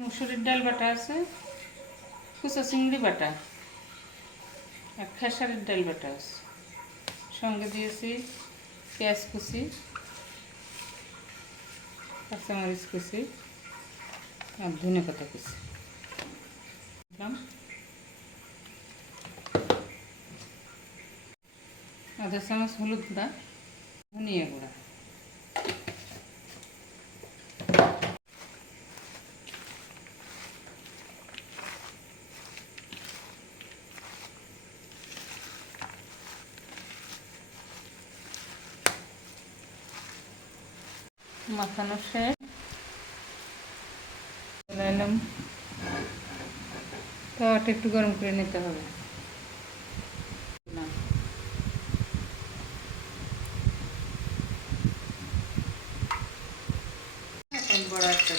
মুসুরির ডাল বাটা আছে কুচা চিংড়ি বাটা, আর খেসারির ডাল বাটা আছে। সঙ্গে দিয়েছি পেঁয়াজ কুচি, কাঁচামরিচ কুচি, আর ধনে পাতা কুচি। দিলাম। আধা চামচ হলুদ গুঁড়া, ধনিয়া গুঁড়া। মাখানো শেষ। এলাম তাওয়াটা একটু গরম করে নিতে হবে। বড় একটা